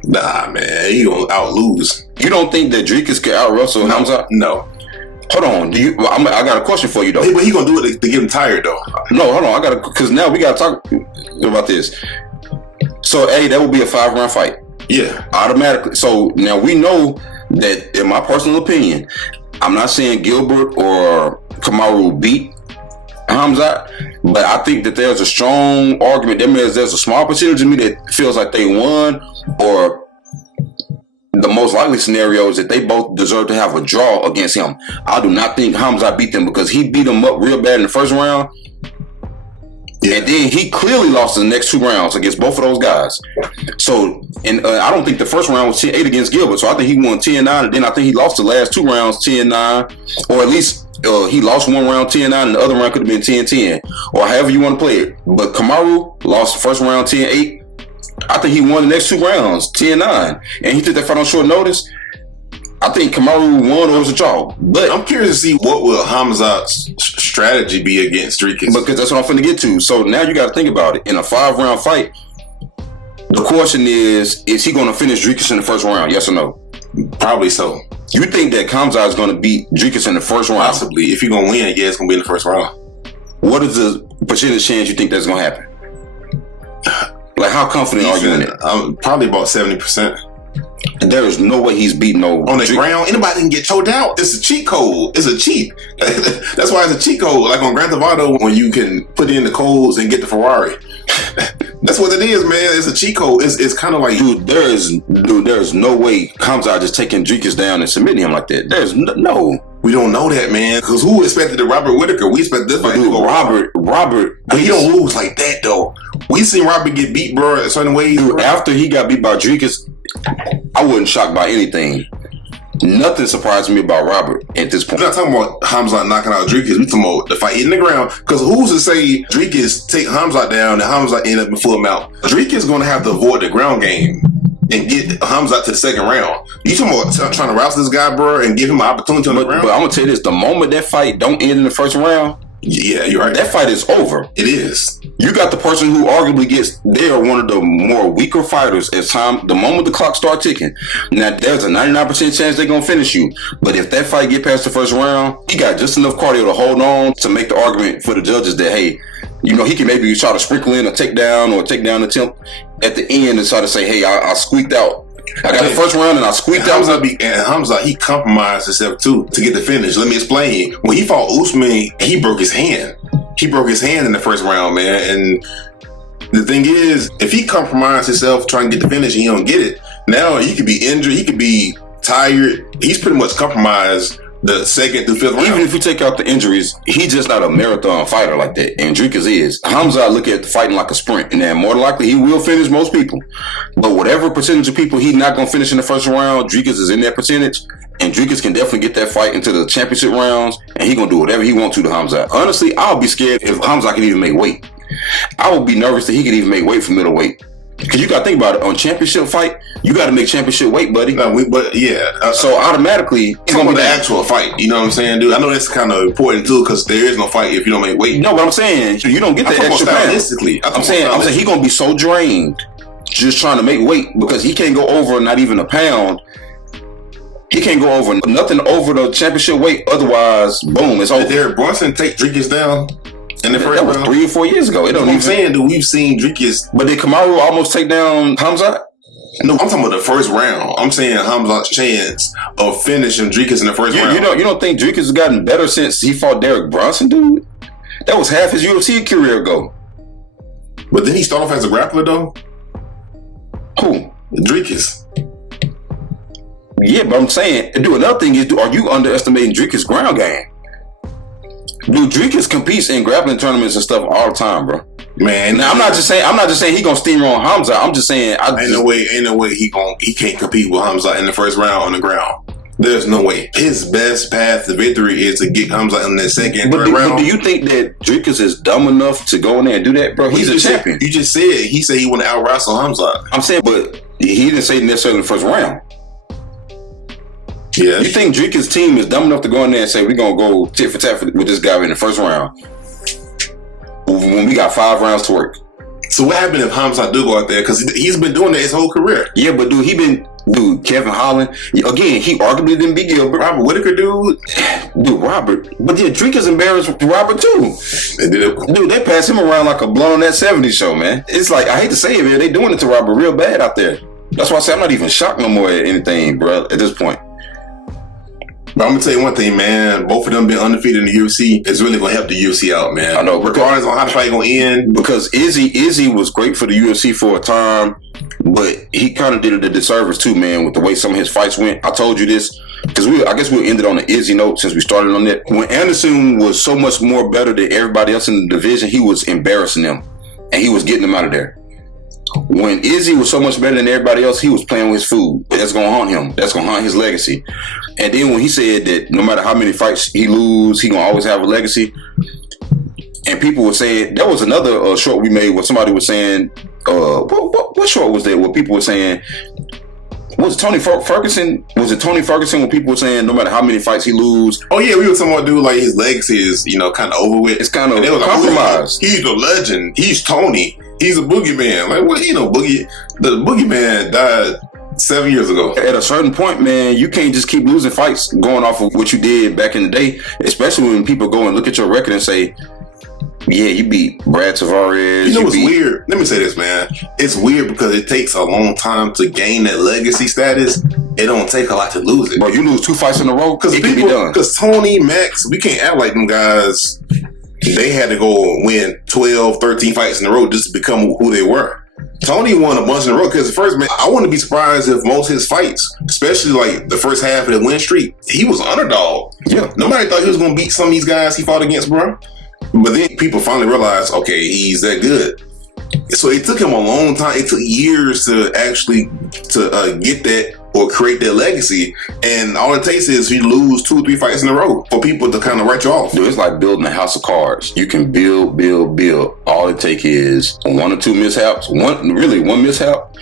Nah, man, he gonna out lose. You don't think that Driscus can out wrestle Hamza? No. Hold on. I got a question for you though. But he gonna do it to get him tired though. No, hold on. Because now we gotta talk about this. So, that would be a 5-round fight. Yeah, automatically. So now we know that, in my personal opinion, I'm not saying Gilbert or Kamaru beat Hamza, but I think that there's a strong argument. There's a small percentage of me that feels like they won, or the most likely scenario is that they both deserve to have a draw against him. I do not think Hamza beat them because he beat him up real bad in the first round. Yeah. And then he clearly lost the next 2 rounds against both of those guys. So, and I don't think the first round was 10-8 against Gilbert. So I think he won 10-9, and then I think he lost the last 2 rounds 10-9, or at least he lost one round 10-9, and the other round could have been 10-10, or however you want to play it. But Kamaru lost the first round 10-8. I think he won the next 2 rounds 10-9, and he took that fight on short notice. I think Kamaru won or was a draw. But I'm curious to see what will Hamza's strategy be against Strickland. Because that's what I'm finna get to. So now you got to think about it. In a 5-round fight, the question is he going to finish Driscus in the first round? Yes or no? Probably so. You think that Hamza is going to beat Driscus in the first round? Possibly. If you're going to win, yeah, it's going to be in the first round. What is the percentage chance you think that's going to happen? Like, how confident are you in it? Probably about 70%. There is no way he's beating no on the ground. Anybody can get choked out. It's a cheat code. It's a cheat. That's why it's a cheat code. Like on Grand Theft Auto, when you can put in the codes and get the Ferrari. That's what it is, man. It's a cheat code. It's kind of like there is no way Hamza just taking Driscus down and submitting him like that. There's no. We don't know that, man. Because who expected the Robert Whittaker? We expect this fight to go Robert. But he don't lose like that though. We seen Robert get beat, bro, a certain ways. Dude, after he got beat by Driscus, I wasn't shocked by anything. Nothing surprised me about Robert at this point. We're not talking about Hamza knocking out Driscus. We're talking about the fight hitting the ground. Because who's to say Driscus take Hamza down and Hamza end up in full mount? Driscus going to have to avoid the ground game and get Hamza to the second round. You talking about trying to rouse this guy, bro, and give him an opportunity on the ground? But I'm going to tell you this. The moment that fight don't end in the first round, yeah, you're right. That fight is over. It is. You got the person who arguably they are one of the more weaker fighters the moment the clock start ticking. Now, there's a 99% chance they're going to finish you. But if that fight get past the first round, he got just enough cardio to hold on to make the argument for the judges that, hey, he can maybe try to sprinkle in a takedown or a takedown attempt at the end and try to say, hey, I squeaked out. I got the first round and I squeaked out. Hamza, he compromised himself too to get the finish. Let me explain. When he fought Usman, he broke his hand. He broke his hand in the first round, man. And the thing is, if he compromised himself trying to get the finish and he don't get it, now he could be injured. He could be tired. He's pretty much compromised the second through fifth round. Even if you take out the injuries, he's just not a marathon fighter like that. And Driscus is. Hamza look at the fighting like a sprint. And then more than likely, he will finish most people. But whatever percentage of people he's not going to finish in the first round, Driscus is in that percentage. And Driscus can definitely get that fight into the championship rounds. And he's going to do whatever he wants to Hamza. Honestly, I'll be scared if Hamza can even make weight. I would be nervous that he could even make weight for middleweight. Because you got to think about it. On championship fight, you got to make championship weight, buddy. So automatically, it's going to be the actual fight. You know what I'm saying, dude? I know that's kind of important too, because there is no fight if you don't make weight. No, but I'm saying you don't get that extra stylistically. I'm saying he's going to be so drained just trying to make weight because he can't go over not even a pound. He can't go over nothing over the championship weight. Otherwise, boom, it's over. Did Derek Brunson take Driscus down? And that was 3 or 4 years ago. I'm saying, dude, we've seen Driscus. But did Kamaru almost take down Hamza? No, I'm talking about the first round. I'm saying Hamza's chance of finishing Driscus in the first round. You don't think Driscus has gotten better since he fought Derek Brunson, dude? That was half his UFC career ago. But then he started off as a grappler, though. Who? Driscus. Yeah, but I'm saying, dude, another thing is, are you underestimating Driscus' ground game? Dude, Driscus competes in grappling tournaments and stuff all the time, bro. Man, now I'm not just saying he gonna steamroll Hamza. I'm just saying ain't no way he can't compete with Hamza in the first round on the ground. There's no way. His best path to victory is to get Hamza in that second, third round. But do you think that Driscus is dumb enough to go in there and do that, bro? He's a champion. You just said he said he want to out wrestle Hamza. I'm saying, but he didn't say necessarily in the first round. Yeah. You think Driscus' team is dumb enough to go in there and say we're gonna go tit for tat with this guy in the first round? when we got 5 rounds to work. So what happened if Hamza do go out there? Because he's been doing that his whole career. Yeah, but dude, Kevin Holland, again, he arguably didn't beat Gilbert. Robert Whitaker, dude, Robert. But yeah, Driscus embarrassed Robert too. Dude, they passed him around like a blown on that 70s show, man. It's like, I hate to say it, man, they doing it to Robert real bad out there. That's why I say I'm not even shocked no more at anything, bro, at this point. But I'm gonna tell you one thing, man. Both of them being undefeated in the UFC is really gonna help the UFC out, man. I know, regardless on how the fight gonna end. Because Izzy was great for the UFC for a time, but he kind of did it a disservice too, man, with the way some of his fights went. I told you this because I guess we'll end it on the Izzy note since we started on that. When Anderson was so much more better than everybody else in the division, he was embarrassing them, and he was getting them out of there. When Izzy was so much better than everybody else, he was playing with his food. That's gonna haunt him. That's gonna haunt his legacy. And then when he said that no matter how many fights he lose, he gonna always have a legacy. And people were saying, there was another short we made where somebody was saying, what short was that? Where people were saying, was it Tony Ferguson? Was it Tony Ferguson when people were saying no matter how many fights he lose? Oh yeah, we were talking about dude like his legacy is kind of over with. It's kind of compromised. He's a legend. He's Tony. He's a boogeyman. Like what? Boogie. The boogeyman died 7 years ago. At a certain point, man, you can't just keep losing fights going off of what you did back in the day. Especially when people go and look at your record and say, yeah, you beat Brad Tavares. You know what's weird? Let me say this, man. It's weird because it takes a long time to gain that legacy status. It don't take a lot to lose it. Bro, you lose 2 fights in a row, it can be done. Because Tony, Max, we can't act like them guys, they had to go win 12, 13 fights in a row just to become who they were. Tony won a bunch in a row because first, man, I wouldn't be surprised if most of his fights, especially like the first half of the win streak, he was underdog. Yeah. Nobody thought he was going to beat some of these guys he fought against, bro. But then people finally realized, okay, he's that good. So it took him a long time. It took years to actually get that or create that legacy. And all it takes is you lose 2 or 3 fights in a row for people to kind of write you off. Dude, it's like building a house of cards. You can build. All it takes is 1 or 2 mishaps, one mishap,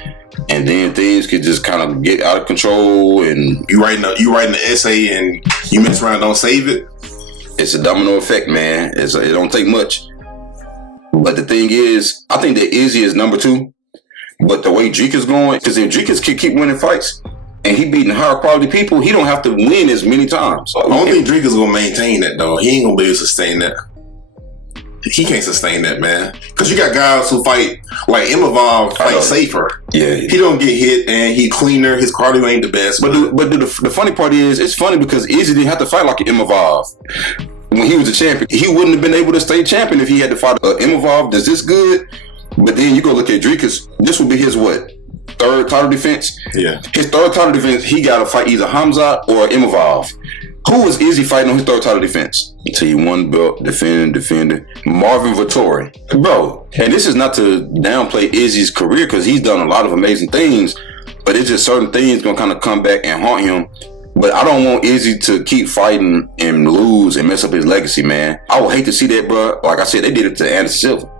and then things could just kind of get out of control. And you writing an essay and you mess around, don't save it. It's a domino effect, man. It don't take much. But the thing is, I think that Izzy is number 2. But the way Driscus is going, because if Driscus can keep winning fights and he beating higher quality people, he don't have to win as many times. I don't think Driscus is going to maintain that, though. He ain't going to be able to sustain that. He can't sustain that, man. Because you got guys who fight, like Imavov fight safer. Yeah. He don't get hit and he cleaner. His cardio ain't the best. But the funny part is, it's funny because Izzy didn't have to fight like an Imavov. When he was a champion, he wouldn't have been able to stay champion if he had to fight Imavov. Does this good? But then you go look at Driscus. This would be his what? 3rd title defense? Yeah. His 3rd title defense, he got to fight either Hamza or Imavov. Who was Izzy fighting on his 3rd title defense? Until you 1 belt, defender. Marvin Vettori. Bro, and this is not to downplay Izzy's career because he's done a lot of amazing things, but it's just certain things going to kind of come back and haunt him. But I don't want Izzy to keep fighting and lose and mess up his legacy, man. I would hate to see that, bro. Like I said, they did it to Anderson Silva.